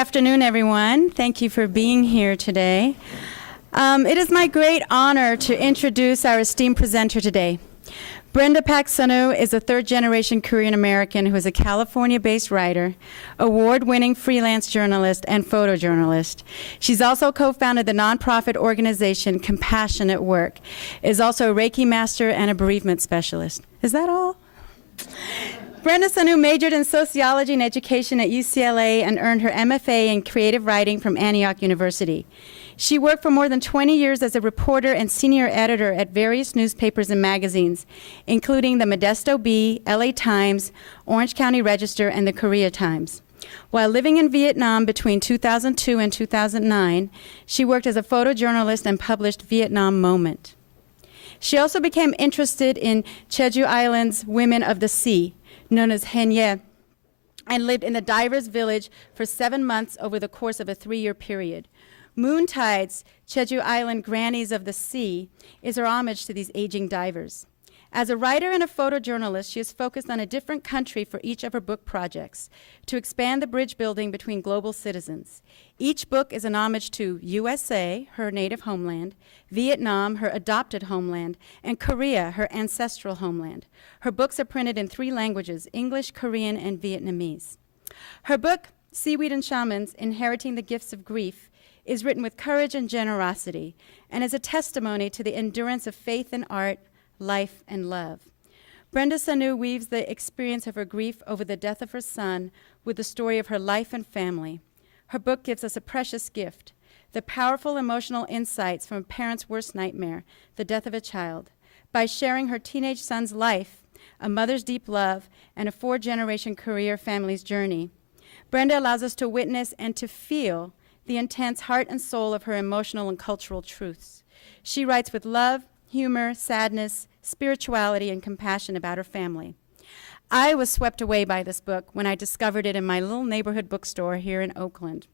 afternoon, everyone. Thank you for being here today. It is my great honor to introduce our esteemed presenter today. Brenda Paik Sunoo is a third-generation Korean American who is a California-based writer, award-winning freelance journalist, and photojournalist. She's also co-founded the nonprofit organization Compassionate Work, is also a Reiki master and a bereavement specialist. Is that all? Brenda Sunoo majored in sociology and education at UCLA and earned her MFA in creative writing from Antioch University. She worked for more than 20 years as a reporter and senior editor at various newspapers and magazines, including the Modesto Bee, LA Times, Orange County Register, and the Korea Times. While living in Vietnam between 2002 and 2009, she worked as a photojournalist and published Vietnam Moment. She also became interested in Jeju Island's Women of the Sea, known as Haenyeo, and lived in the divers' village for 7 months over the course of a 3-year period. Moontides, Jeju Island Grannies of the Sea, is her homage to these aging divers. As a writer and a photojournalist, she is focused on a different country for each of her book projects to expand the bridge building between global citizens. Each book is an homage to USA, her native homeland, Vietnam, her adopted homeland, and Korea, her ancestral homeland. Her books are printed in 3 languages, English, Korean, and Vietnamese. Her book, Seaweed and Shamans, Inheriting the Gifts of Grief, is written with courage and generosity and is a testimony to the endurance of faith in art, life, and love. Brenda Sunoo weaves the experience of her grief over the death of her son with the story of her life and family. Her book gives us a precious gift, the powerful emotional insights from a parent's worst nightmare, the death of a child. By sharing her teenage son's life, a mother's deep love, and a 4-generation Korea family's journey, Brenda allows us to witness and to feel the intense heart and soul of her emotional and cultural truths. She writes with love, humor, sadness, spirituality, and compassion about her family. I was swept away by this book when I discovered it in my little neighborhood bookstore here in Oakland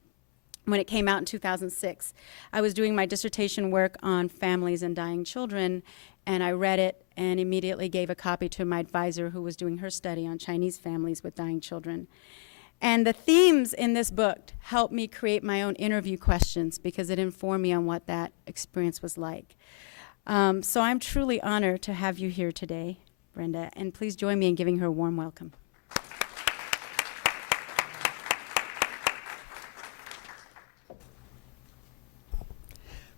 when it came out in 2006. I was doing my dissertation work on families and dying children, and I read it and immediately gave a copy to my advisor who was doing her study on Chinese families with dying children. And the themes in this book helped me create my own interview questions because it informed me on what that experience was like. So I'm truly honored to have you here today, Brenda, and please join me in giving her a warm welcome.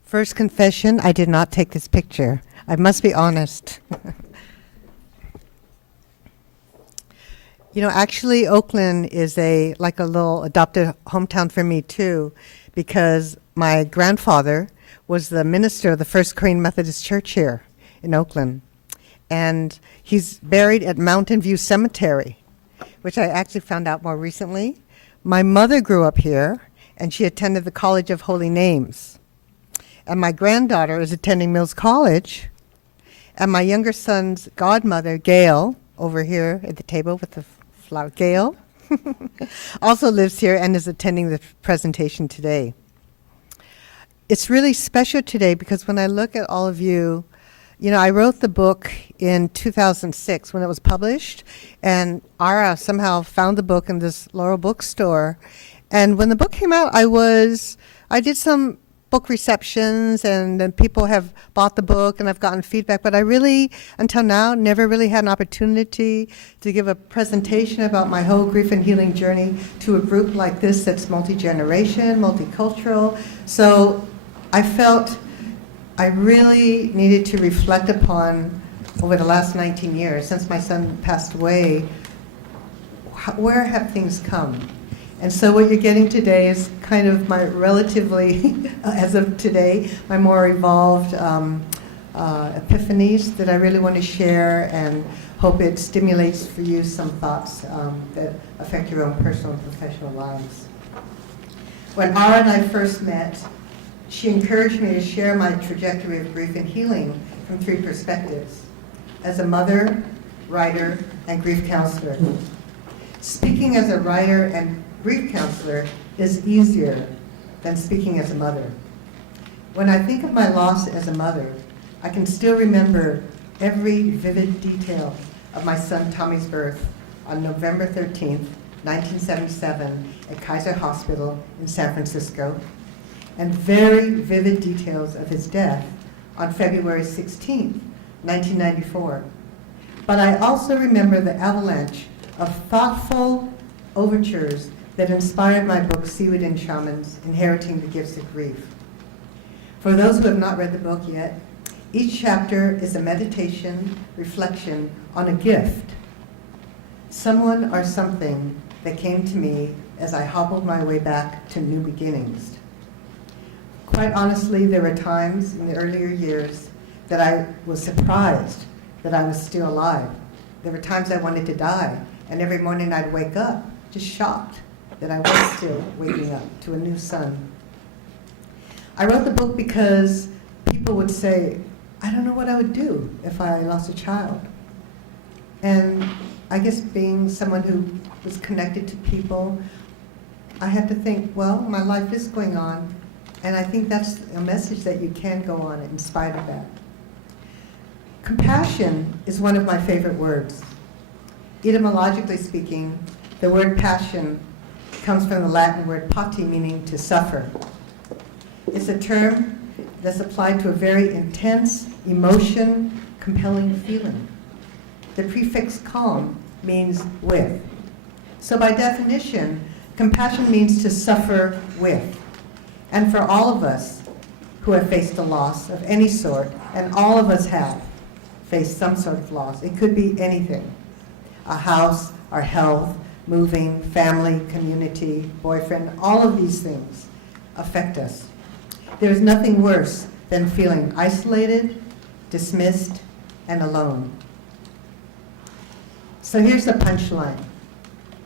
First confession, I did not take this picture. I must be honest. You know, actually, Oakland is like a little adopted hometown for me, too, because my grandfather was the minister of the First Korean Methodist Church here in Oakland. And he's buried at Mountain View Cemetery, which I actually found out more recently. My mother grew up here, and she attended the College of Holy Names. And my granddaughter is attending Mills College. And my younger son's godmother, Gail, over here at the table with the flower, Gail, also lives here and is attending the presentation today. It's really special today because when I look at all of you, you know, I wrote the book in 2006 when it was published, and Ara somehow found the book in this Laurel bookstore. And when the book came out, I did some book receptions, and then people have bought the book, and I've gotten feedback, but I really, until now, never really had an opportunity to give a presentation about my whole grief and healing journey to a group like this that's multi-generation, multicultural. So I felt I really needed to reflect upon, over the last 19 years, since my son passed away, where have things come? And so what you're getting today is kind of my relatively, as of today, my more evolved epiphanies that I really want to share and hope it stimulates for you some thoughts that affect your own personal and professional lives. When Ara and I first met, she encouraged me to share my trajectory of grief and healing from 3 perspectives: as a mother, writer, and grief counselor. Speaking as a writer and grief counselor is easier than speaking as a mother. When I think of my loss as a mother, I can still remember every vivid detail of my son Tommy's birth on November 13th, 1977, at Kaiser Hospital in San Francisco, and very vivid details of his death on February 16, 1994. But I also remember the avalanche of thoughtful overtures that inspired my book, Seaweed and Shamans, Inheriting the Gifts of Grief. For those who have not read the book yet, each chapter is a meditation, reflection on a gift, someone or something that came to me as I hobbled my way back to new beginnings. Quite honestly, there were times in the earlier years that I was surprised that I was still alive. There were times I wanted to die, and every morning I'd wake up just shocked that I was still waking up to a new sun. I wrote the book because people would say, I don't know what I would do if I lost a child. And I guess being someone who was connected to people, I had to think, well, my life is going on, and I think that's a message that you can go on in spite of that. Compassion is one of my favorite words. Etymologically speaking, the word passion comes from the Latin word pati, meaning to suffer. It's a term that's applied to a very intense, emotion, compelling feeling. The prefix calm means with. So by definition, compassion means to suffer with. And for all of us who have faced a loss of any sort, and all of us have faced some sort of loss, it could be anything. A house, our health, moving, family, community, boyfriend, all of these things affect us. There's nothing worse than feeling isolated, dismissed, and alone. So here's the punchline.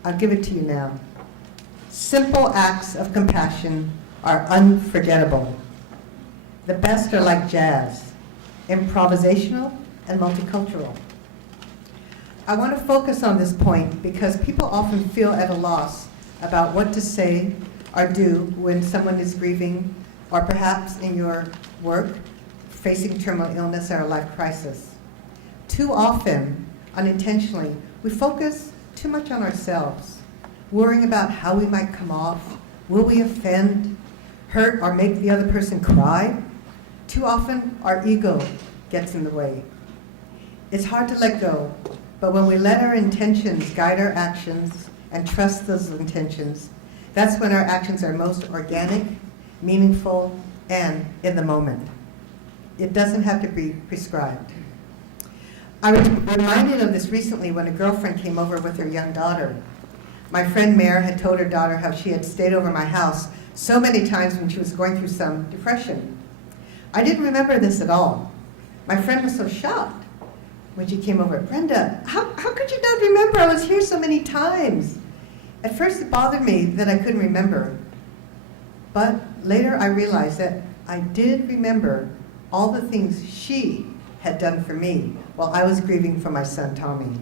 I'll give it to you now. Simple acts of compassion are unforgettable. The best are like jazz, improvisational and multicultural. I want to focus on this point because people often feel at a loss about what to say or do when someone is grieving, or perhaps in your work, facing terminal illness or a life crisis. Too often, unintentionally, we focus too much on ourselves, worrying about how we might come off, will we offend, hurt, or make the other person cry? Too often, our ego gets in the way. It's hard to let go, but when we let our intentions guide our actions and trust those intentions, that's when our actions are most organic, meaningful, and in the moment. It doesn't have to be prescribed. I was reminded of this recently when a girlfriend came over with her young daughter. My friend Merritt had told her daughter how she had stayed over my house so many times when she was going through some depression. I didn't remember this at all. My friend was so shocked when she came over. Brenda, how could you not remember? I was here so many times. At first it bothered me that I couldn't remember. But later I realized that I did remember all the things she had done for me while I was grieving for my son, Tommy.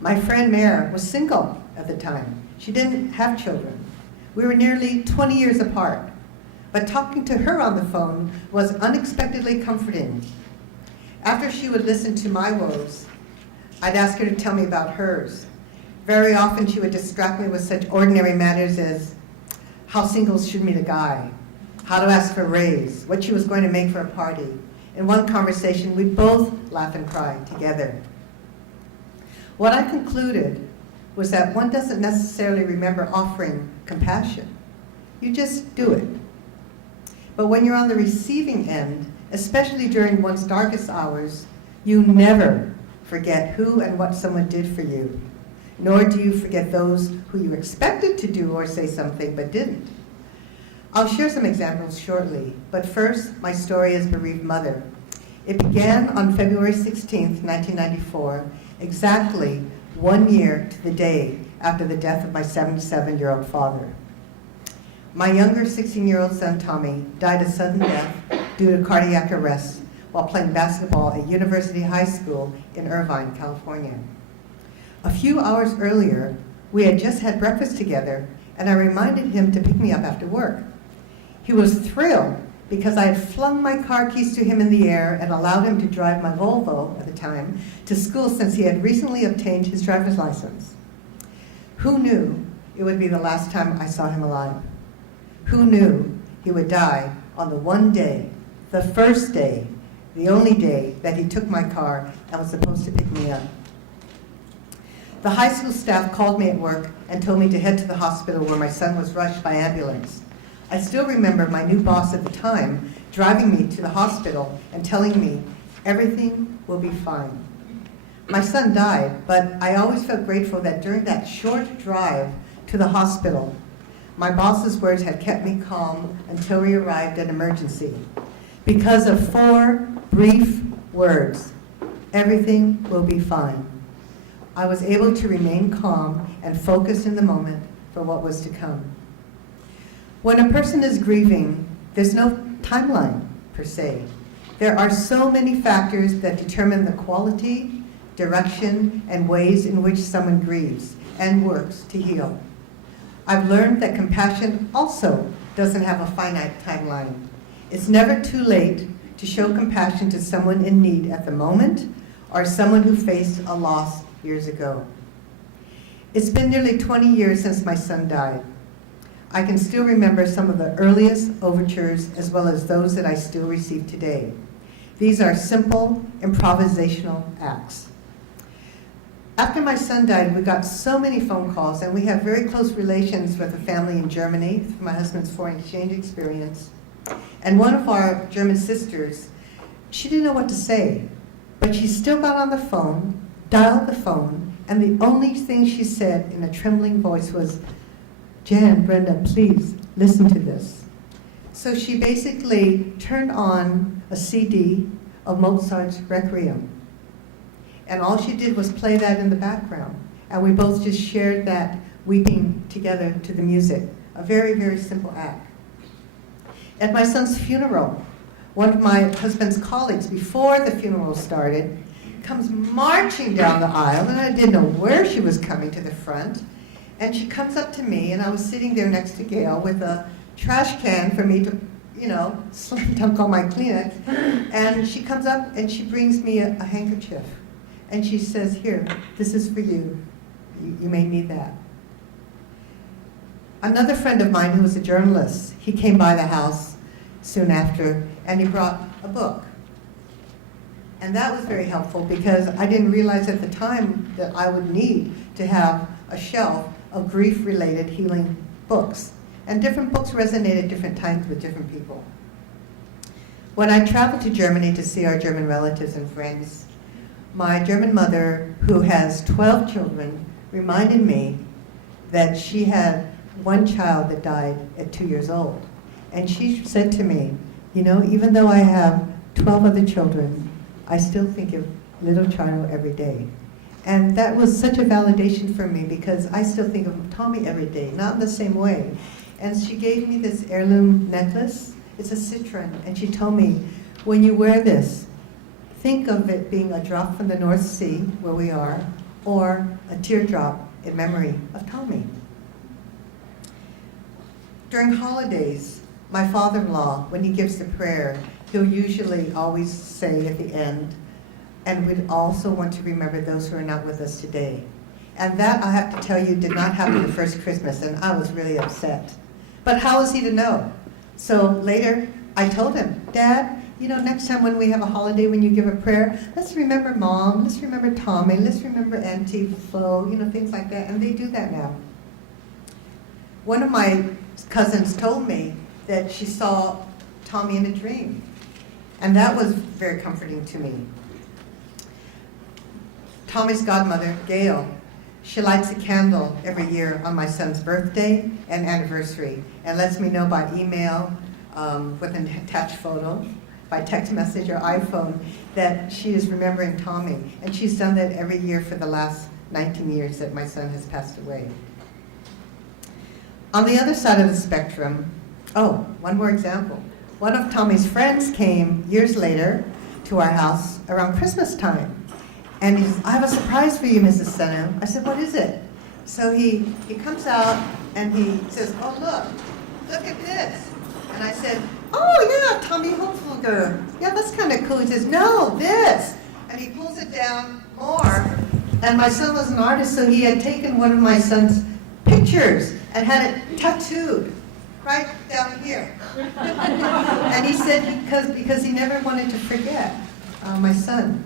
My friend Merritt was single at the time. She didn't have children. We were nearly 20 years apart. But talking to her on the phone was unexpectedly comforting. After she would listen to my woes, I'd ask her to tell me about hers. Very often she would distract me with such ordinary matters as how singles should meet a guy, how to ask for a raise, what she was going to make for a party. In one conversation, we'd both laugh and cry together. What I concluded was that one doesn't necessarily remember offering compassion. You just do it. But when you're on the receiving end, especially during one's darkest hours, you never forget who and what someone did for you, nor do you forget those who you expected to do or say something but didn't. I'll share some examples shortly, but first, my story as bereaved mother. It began on February 16th, 1994, exactly 1 year to the day after the death of my 77-year-old father. My younger 16-year-old son, Tommy, died a sudden death due to cardiac arrest while playing basketball at University High School in Irvine, California. A few hours earlier, we had just had breakfast together, and I reminded him to pick me up after work. He was thrilled because I had flung my car keys to him in the air and allowed him to drive my Volvo, at the time, to school since he had recently obtained his driver's license. Who knew it would be the last time I saw him alive? Who knew he would die on the one day, the first day, the only day that he took my car and was supposed to pick me up? The high school staff called me at work and told me to head to the hospital where my son was rushed by ambulance. I still remember my new boss at the time driving me to the hospital and telling me, everything will be fine. My son died, but I always felt grateful that during that short drive to the hospital, my boss's words had kept me calm until we arrived at emergency. Because of 4 brief words, everything will be fine, I was able to remain calm and focused in the moment for what was to come. When a person is grieving, there's no timeline per se. There are so many factors that determine the quality, direction, and ways in which someone grieves and works to heal. I've learned that compassion also doesn't have a finite timeline. It's never too late to show compassion to someone in need at the moment or someone who faced a loss years ago. It's been nearly 20 years since my son died. I can still remember some of the earliest overtures as well as those that I still receive today. These are simple, improvisational acts. After my son died, we got so many phone calls, and we have very close relations with a family in Germany through my husband's foreign exchange experience. And one of our German sisters, she didn't know what to say, but she still got on the phone, dialed the phone, and the only thing she said in a trembling voice was, "Jan, Brenda, please listen to this." So she basically turned on a CD of Mozart's Requiem. And all she did was play that in the background. And we both just shared that weeping together to the music. A very, very simple act. At my son's funeral, one of my husband's colleagues, before the funeral started, comes marching down the aisle, and I didn't know where she was coming to the front. And she comes up to me, and I was sitting there next to Gail with a trash can for me to, slam dunk all my Kleenex. And she comes up and she brings me a handkerchief. And she says, "Here, this is for you. You may need that." Another friend of mine who was a journalist, he came by the house soon after, and he brought a book. And that was very helpful because I didn't realize at the time that I would need to have a shelf of grief-related healing books. And different books resonate at different times with different people. When I traveled to Germany to see our German relatives and friends, my German mother, who has 12 children, reminded me that she had one child that died at 2 years old. And she said to me, even though I have 12 other children, I still think of little Chino every day. And that was such a validation for me because I still think of Tommy every day, not in the same way. And she gave me this heirloom necklace. It's a citron. And she told me, when you wear this, think of it being a drop from the North Sea, where we are, or a teardrop in memory of Tommy. During holidays, my father-in-law, when he gives the prayer, he'll usually always say at the end, "And we'd also want to remember those who are not with us today." And that, I have to tell you, did not happen the first Christmas, and I was really upset. But how was he to know? So later, I told him, "Dad, next time when we have a holiday, when you give a prayer, let's remember Mom, let's remember Tommy, let's remember Auntie Flo," things like that, and they do that now. One of my cousins told me that she saw Tommy in a dream, and that was very comforting to me. Tommy's godmother, Gail, she lights a candle every year on my son's birthday and anniversary and lets me know by email with an attached photo, by text message or iPhone, that she is remembering Tommy. And she's done that every year for the last 19 years that my son has passed away. On the other side of the spectrum, one more example. One of Tommy's friends came years later to our house around Christmas time. And he says, "I have a surprise for you, Mrs. Sunoo." I said, "What is it?" So he comes out and he says, "Oh, look at this." And I said, "Oh, yeah, Tommy Hilfiger. Yeah, that's kind of cool." He says, "No, this." And he pulls it down more. And my son was an artist, so he had taken one of my son's pictures and had it tattooed right down here. And he said because he never wanted to forget my son.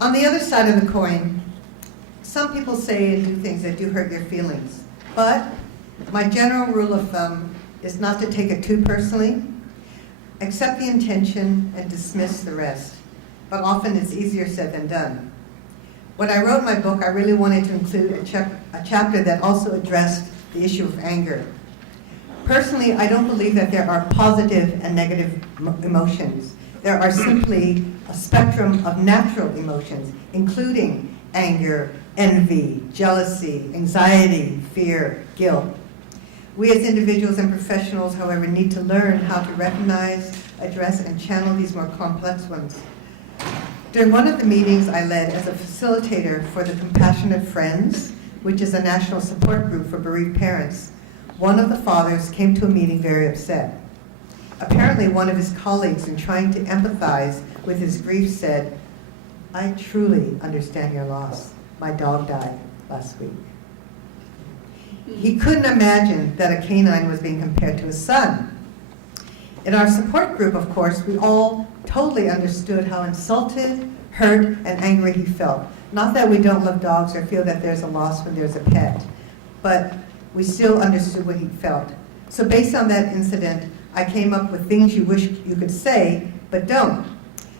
On the other side of the coin, some people say and do things that do hurt your feelings. But my general rule of thumb is not to take it too personally. Accept the intention and dismiss the rest. But often it's easier said than done. When I wrote my book, I really wanted to include a chapter that also addressed the issue of anger. Personally, I don't believe that there are positive and negative emotions. There are simply a spectrum of natural emotions, including anger, envy, jealousy, anxiety, fear, guilt. We as individuals and professionals, however, need to learn how to recognize, address, and channel these more complex ones. During one of the meetings I led as a facilitator for the Compassionate Friends, which is a national support group for bereaved parents, one of the fathers came to a meeting very upset. Apparently, one of his colleagues, in trying to empathize with his grief, said, "I truly understand your loss. My dog died last week." He couldn't imagine that a canine was being compared to his son. In our support group, of course, we all totally understood how insulted, hurt, and angry he felt. Not that we don't love dogs or feel that there's a loss when there's a pet, but we still understood what he felt. So based on that incident, I came up with things you wish you could say, but don't.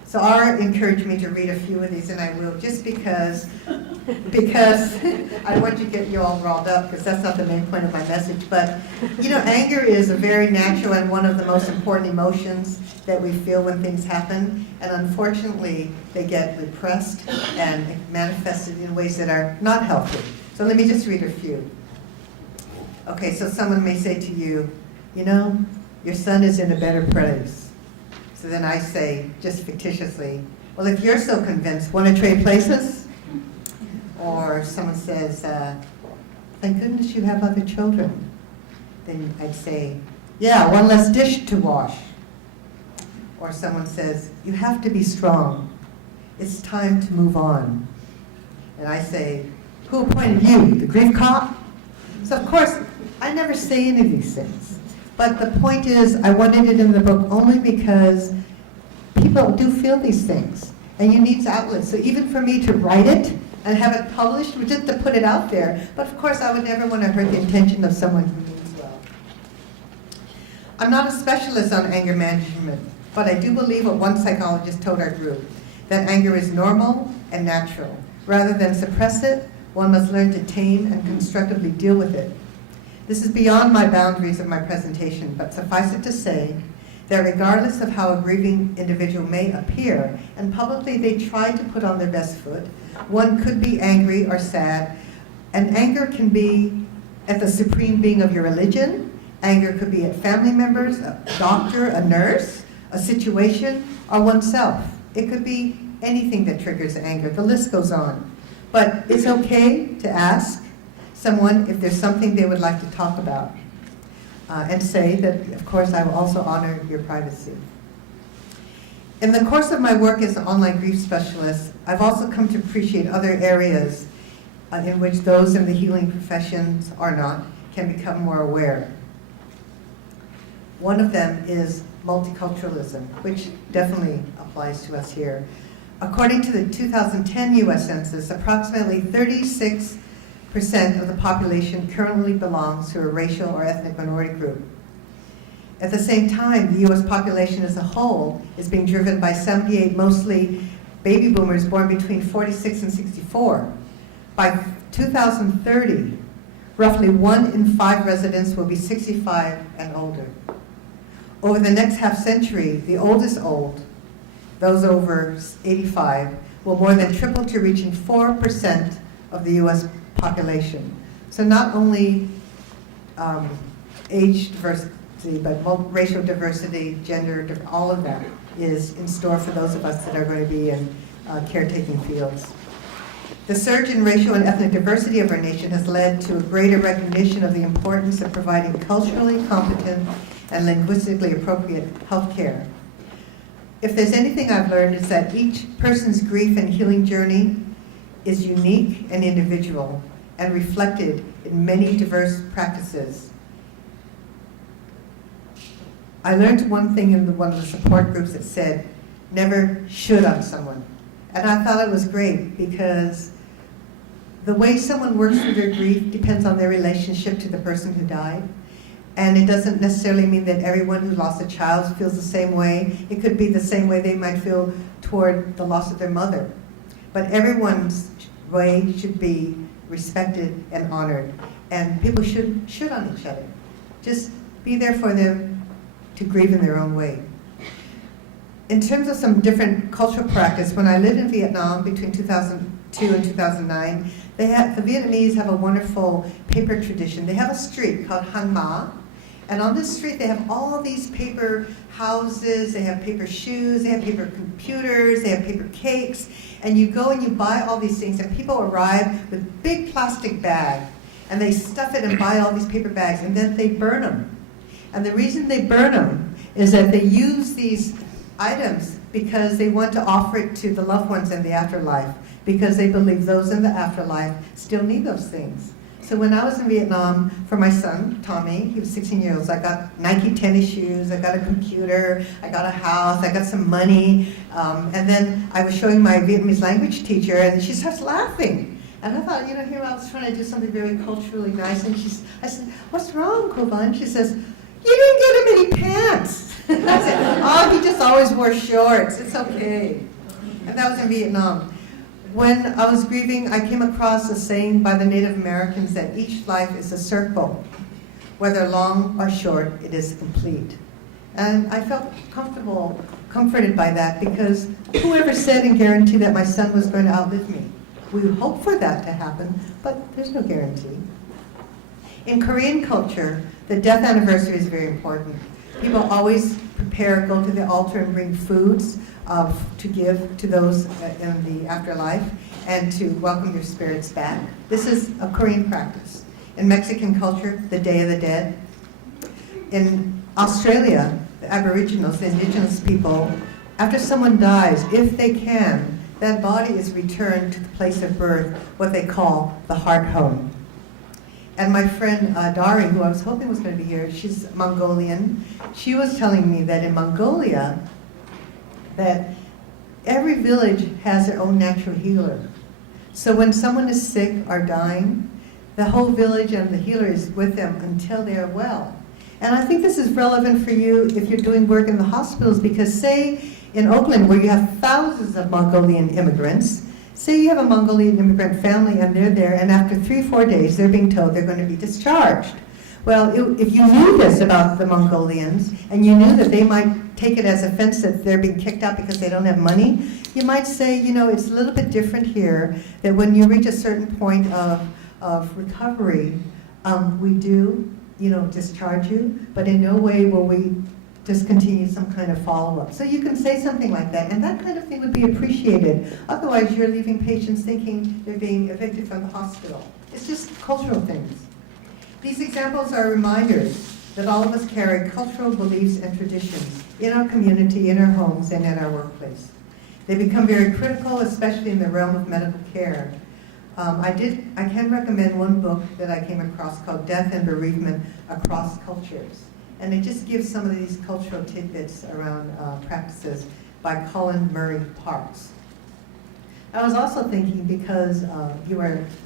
So Ara encouraged me to read a few of these, and I will, just because I want to get you all riled up, because that's not the main point of my message. But, anger is a very natural and one of the most important emotions that we feel when things happen. And unfortunately, they get repressed and manifested in ways that are not healthy. So let me just read a few. Okay, so someone may say to you, your son is in a better place. So then I say, just fictitiously, well, if you're so convinced, want to trade places? Or someone says, thank goodness you have other children. Then I'd say, yeah, one less dish to wash. Or someone says, you have to be strong. It's time to move on. And I say, who appointed you, the grief cop? So of course, I never say any of these things. But the point is, I wanted it in the book only because people do feel these things, and you need outlets. So even for me to write it and have it published, was just to put it out there. But of course, I would never want to hurt the intention of someone who means well. I'm not a specialist on anger management, but I do believe what one psychologist told our group, that anger is normal and natural. Rather than suppress it, one must learn to tame and constructively deal with it. This is beyond my boundaries of my presentation, but suffice it to say that regardless of how a grieving individual may appear, and publicly they try to put on their best foot, one could be angry or sad, and anger can be at the supreme being of your religion, anger could be at family members, a doctor, a nurse, a situation, or oneself. It could be anything that triggers anger. The list goes on. But it's okay to ask someone if there's something they would like to talk about, and say that, of course, I will also honor your privacy. In the course of my work as an online grief specialist, I've also come to appreciate other areas in which those in the healing professions or not can become more aware. One of them is multiculturalism, which definitely applies to us here. According to the 2010 U.S. Census, approximately 36% of the population currently belongs to a racial or ethnic minority group. At the same time, the U.S. population as a whole is being driven by 78 mostly baby boomers born between 46 and 64. By 2030, roughly 1 in 5 residents will be 65 and older. Over the next half century, the oldest old, those over 85, will more than triple to reaching 4% of the U.S. population. So not only age diversity, but racial diversity, gender, all of that is in store for those of us that are going to be in caretaking fields. The surge in racial and ethnic diversity of our nation has led to a greater recognition of the importance of providing culturally competent and linguistically appropriate health care. If there's anything I've learned, it's that each person's grief and healing journey is unique and individual and reflected in many diverse practices. I learned one thing in one of the support groups that said, never should on someone. And I thought it was great because the way someone works through their grief depends on their relationship to the person who died. And it doesn't necessarily mean that everyone who lost a child feels the same way. It could be the same way they might feel toward the loss of their mother. But everyone's way should be respected and honored. And people should on each other. Just be there for them to grieve in their own way. In terms of some different cultural practice, when I lived in Vietnam between 2002 and 2009, the Vietnamese have a wonderful paper tradition. They have a street called Hang Ma, and on this street they have all these paper houses, they have paper shoes, they have paper computers, they have paper cakes, and you go and you buy all these things, and people arrive with big plastic bags, and they stuff it and buy all these paper bags, and then they burn them. And the reason they burn them is that they use these items because they want to offer it to the loved ones in the afterlife, because they believe those in the afterlife still need those things. So when I was in Vietnam, for my son, Tommy, he was 16 years old, I got Nike tennis shoes, I got a computer, I got a house, I got some money, and then I was showing my Vietnamese language teacher, and she starts laughing. And I thought, here I was trying to do something very culturally nice, and I said, "What's wrong, Kovan?" She says, "You didn't get him any pants." I said, "Oh, he just always wore shorts, it's okay." And that was in Vietnam. When I was grieving, I came across a saying by the Native Americans that each life is a circle. Whether long or short, it is complete. And I felt comforted by that, because whoever said and guaranteed that my son was going to outlive me? We hope for that to happen, but there's no guarantee. In Korean culture, the death anniversary is very important. People always prepare, go to the altar and bring foods to give to those in the afterlife and to welcome their spirits back. This is a Korean practice. In Mexican culture, the Day of the Dead. In Australia, the Aboriginals, the indigenous people, after someone dies, if they can, that body is returned to the place of birth, what they call the heart home. And my friend Dari, who I was hoping was going to be here, she's Mongolian. She was telling me that in Mongolia, that every village has their own natural healer. So when someone is sick or dying, the whole village and the healer is with them until they are well. And I think this is relevant for you if you're doing work in the hospitals, because say in Oakland, where you have thousands of Mongolian immigrants, say you have a Mongolian immigrant family and they're there, and after 3 or 4 days they're being told they're going to be discharged. Well, if you knew this about the Mongolians, and you knew that they might take it as offense that they're being kicked out because they don't have money, you might say, it's a little bit different here, that when you reach a certain point of recovery, we do, discharge you, but in no way will we discontinue some kind of follow-up. So you can say something like that, and that kind of thing would be appreciated. Otherwise, you're leaving patients thinking they're being evicted from the hospital. It's just cultural things. These examples are reminders that all of us carry cultural beliefs and traditions in our community, in our homes, and in our workplace. They become very critical, especially in the realm of medical care. I can recommend one book that I came across called Death and Bereavement Across Cultures. And it just gives some of these cultural tidbits around practices by Colin Murray Parks. I was also thinking, because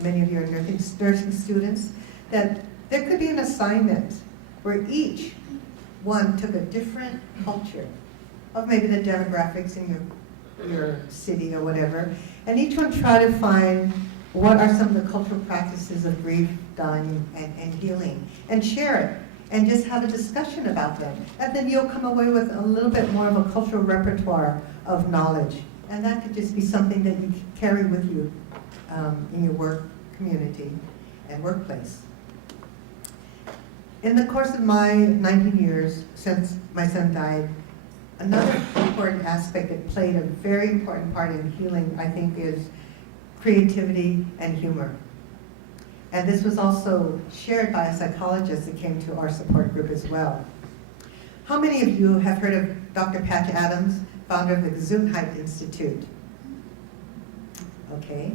many of you are nursing students, that there could be an assignment where each one took a different culture of maybe the demographics in your city or whatever, and each one try to find what are some of the cultural practices of grief, dying, and healing, and share it, and just have a discussion about them. And then you'll come away with a little bit more of a cultural repertoire of knowledge. And that could just be something that you carry with you in your work community and workplace. In the course of my 19 years since my son died, another important aspect that played a very important part in healing, I think, is creativity and humor. And this was also shared by a psychologist that came to our support group as well. How many of you have heard of Dr. Patch Adams, founder of the Gesundheit Institute? Okay.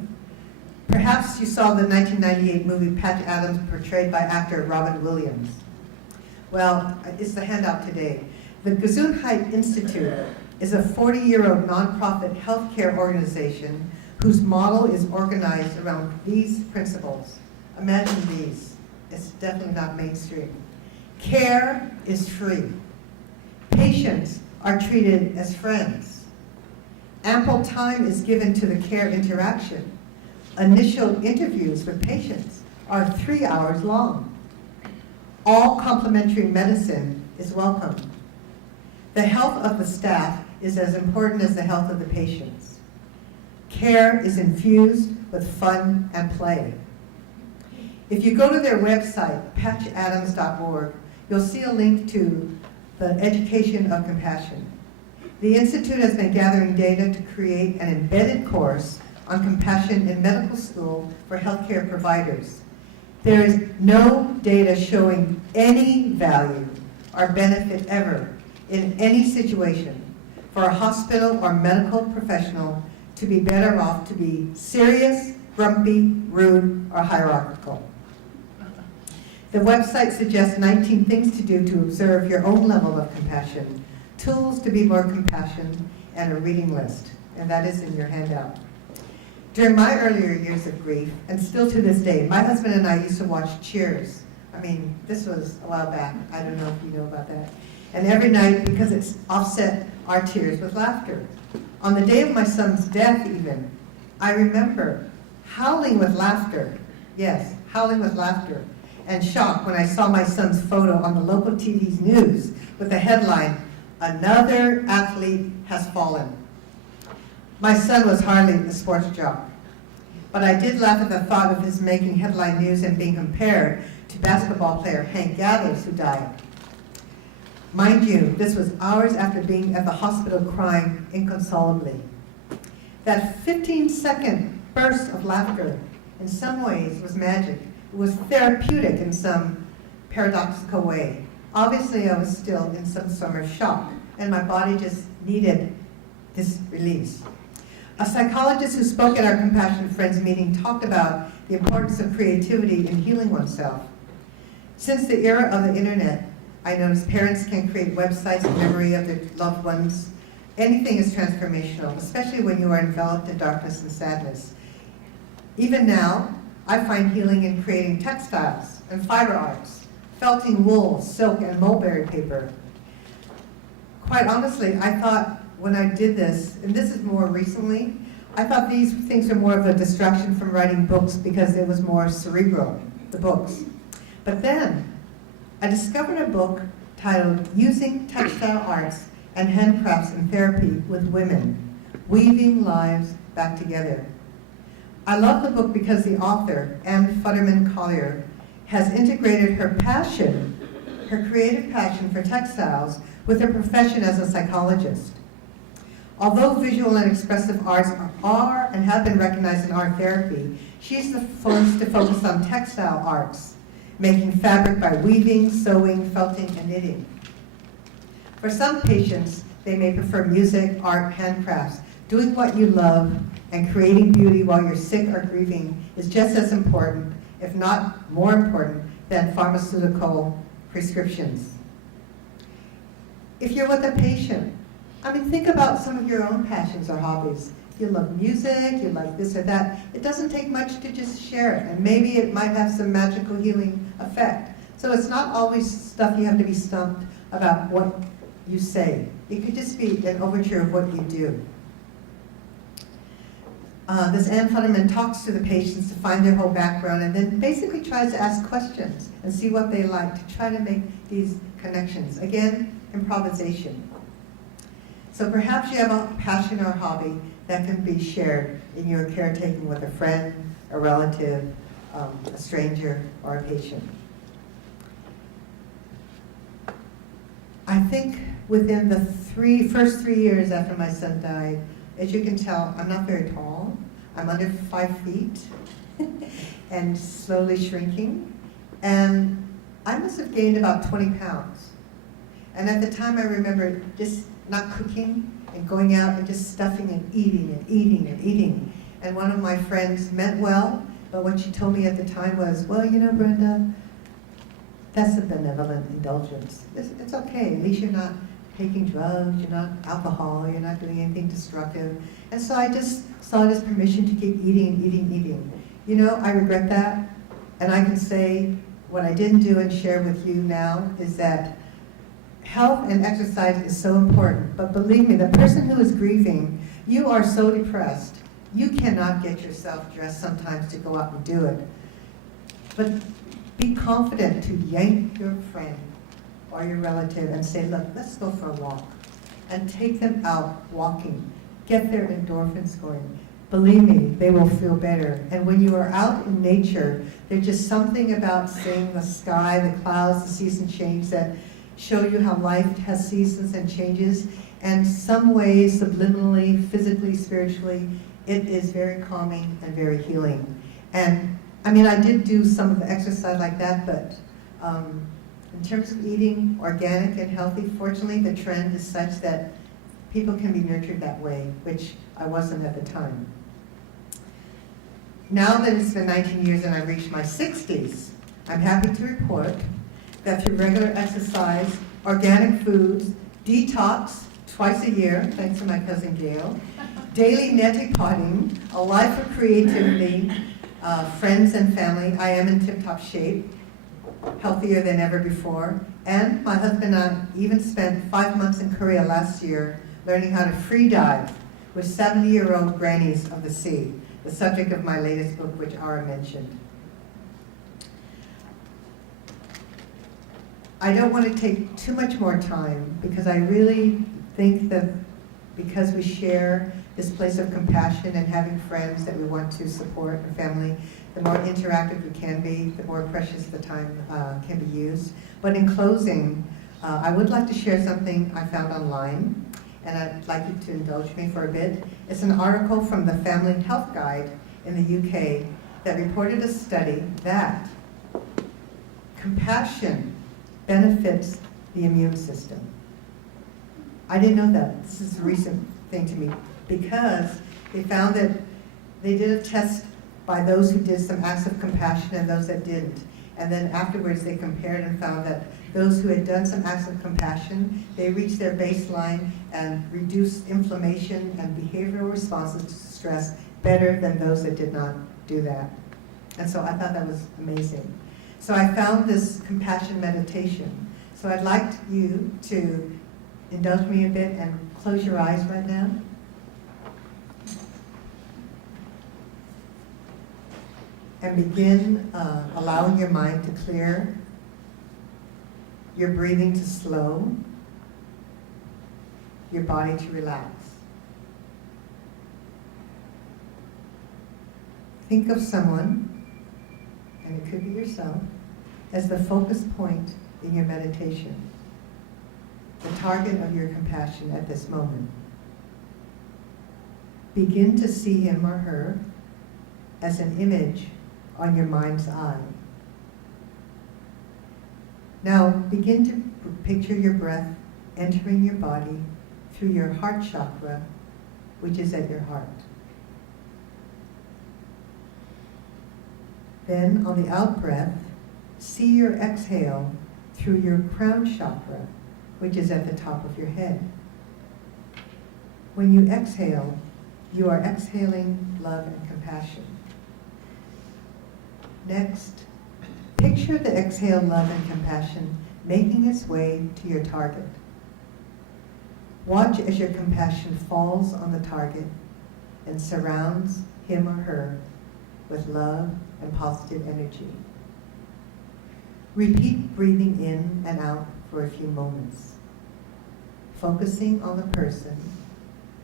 Perhaps you saw the 1998 movie Patch Adams, portrayed by actor Robin Williams. Well, it's the handout today. The Gesundheit Institute is a 40-year-old nonprofit healthcare organization whose model is organized around these principles. Imagine these. It's definitely not mainstream. Care is free. Patients are treated as friends. Ample time is given to the care interaction. Initial interviews with patients are 3 hours long. All complementary medicine is welcome. The health of the staff is as important as the health of the patients. Care is infused with fun and play. If you go to their website, patchadams.org, you'll see a link to the Education of Compassion. The Institute has been gathering data to create an embedded course on compassion in medical school for healthcare providers. There is no data showing any value or benefit ever in any situation for a hospital or medical professional to be better off to be serious, grumpy, rude, or hierarchical. The website suggests 19 things to do to observe your own level of compassion, tools to be more compassionate, and a reading list, and that is in your handout. During my earlier years of grief, and still to this day, my husband and I used to watch Cheers. I mean, this was a while back. I don't know if you know about that. And every night, because it's offset our tears with laughter. On the day of my son's death even, I remember howling with laughter. Yes, howling with laughter. And shock when I saw my son's photo on the local TV's news with the headline, "Another athlete has fallen." My son was hardly a sports jock, but I did laugh at the thought of his making headline news and being compared to basketball player Hank Gathers, who died. Mind you, this was hours after being at the hospital crying inconsolably. That 15-second burst of laughter in some ways was magic. It was therapeutic in some paradoxical way. Obviously, I was still in some sort of shock, and my body just needed this release. A psychologist who spoke at our Compassion Friends meeting talked about the importance of creativity in healing oneself. Since the era of the internet, I noticed parents can create websites in memory of their loved ones. Anything is transformational, especially when you are enveloped in darkness and sadness. Even now, I find healing in creating textiles and fiber arts, felting wool, silk, and mulberry paper. Quite honestly, I thought when I did this, and this is more recently, I thought these things were more of a distraction from writing books because it was more cerebral, the books. But then, I discovered a book titled Using Textile Arts and Handcrafts in Therapy with Women, Weaving Lives Back Together. I love the book because the author, Anne Futterman Collier, has integrated her passion, her creative passion for textiles, with her profession as a psychologist. Although visual and expressive arts are and have been recognized in art therapy, she's the first to focus on textile arts, making fabric by weaving, sewing, felting, and knitting. For some patients, they may prefer music, art, handcrafts. Doing what you love and creating beauty while you're sick or grieving is just as important, if not more important, than pharmaceutical prescriptions. If you're with a patient, think about some of your own passions or hobbies. You love music, you like this or that. It doesn't take much to just share it, and maybe it might have some magical healing effect. So it's not always stuff you have to be stumped about what you say. It could just be an overture of what you do. This Anne Futterman talks to the patients to find their whole background and then basically tries to ask questions and see what they like to try to make these connections. Again, improvisation. So perhaps you have a passion or hobby that can be shared in your caretaking with a friend, a relative, a stranger, or a patient. I think within the first 3 years after my son died, as you can tell, I'm not very tall. I'm under 5 feet and slowly shrinking. And I must have gained about 20 pounds. And at the time I remember just not cooking and going out and just stuffing and eating and eating and eating. And one of my friends meant well, but what she told me at the time was, well, you know, Brenda, that's a benevolent indulgence. It's okay, at least you're not taking drugs, you're not alcohol, you're not doing anything destructive. And so I just saw it as permission to keep eating and eating and eating. You know, I regret that, and I can say what I didn't do and share with you now is that health and exercise is so important, but believe me, the person who is grieving, you are so depressed, you cannot get yourself dressed sometimes to go out and do it. But be confident to yank your friend or your relative and say, look, let's go for a walk. And take them out walking. Get their endorphins going. Believe me, they will feel better. And when you are out in nature, there's just something about seeing the sky, the clouds, the season change that show you how life has seasons and changes. And some ways, subliminally, physically, spiritually, it is very calming and very healing. And I mean, I did do some of the exercise like that, but in terms of eating organic and healthy, fortunately, the trend is such that people can be nurtured that way, which I wasn't at the time. Now that it's been 19 years and I've reached my 60s, I'm happy to report that through regular exercise, organic foods, detox twice a year, thanks to my cousin Gail, daily neti potting, a life of creativity, friends and family, I am in tip-top shape, healthier than ever before, and my husband and I even spent 5 months in Korea last year learning how to free dive with 70-year-old grannies of the sea, the subject of my latest book, which Ara mentioned. I don't want to take too much more time because I really think that because we share this place of compassion and having friends that we want to support and family, the more interactive we can be, the more precious the time can be used. But in closing, I would like to share something I found online, and I'd like you to indulge me for a bit. It's an article from the Family Health Guide in the UK that reported a study that compassion benefits the immune system. I didn't know that. This is a recent thing to me because they found that they did a test by those who did some acts of compassion and those that didn't. And then afterwards they compared and found that those who had done some acts of compassion, they reached their baseline and reduced inflammation and behavioral responses to stress better than those that did not do that. And so I thought that was amazing. So I found this compassion meditation. So I'd like you to indulge me a bit and close your eyes right now. And begin allowing your mind to clear, your breathing to slow, your body to relax. Think of someone, and it could be yourself, as the focus point in your meditation, the target of your compassion at this moment. Begin to see him or her as an image on your mind's eye. Now begin to picture your breath entering your body through your heart chakra, which is at your heart. Then on the out breath, see your exhale through your crown chakra, which is at the top of your head. When you exhale, you are exhaling love and compassion. Next, picture the exhaled love and compassion making its way to your target. Watch as your compassion falls on the target and surrounds him or her with love and positive energy. Repeat breathing in and out for a few moments, focusing on the person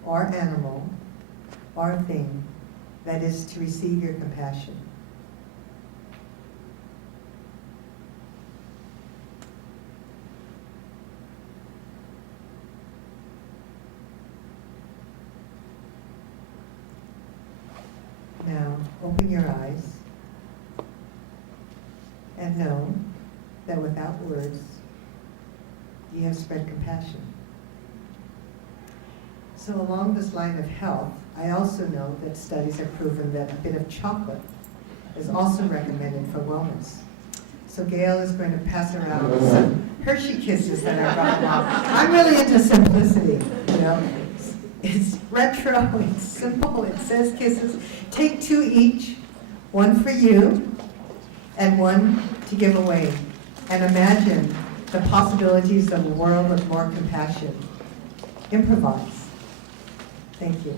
or animal or thing that is to receive your compassion. Now, open your eyes and know that without words, you have spread compassion. So along this line of health, I also know that studies have proven that a bit of chocolate is also recommended for wellness. So Gail is going to pass around some Hershey Kisses that are brought along. I'm really into simplicity, you know. It's retro, it's simple, it says Kisses. Take 2 each, 1 for you and 1 to give away. And imagine the possibilities of a world of more compassion. Improvise. Thank you.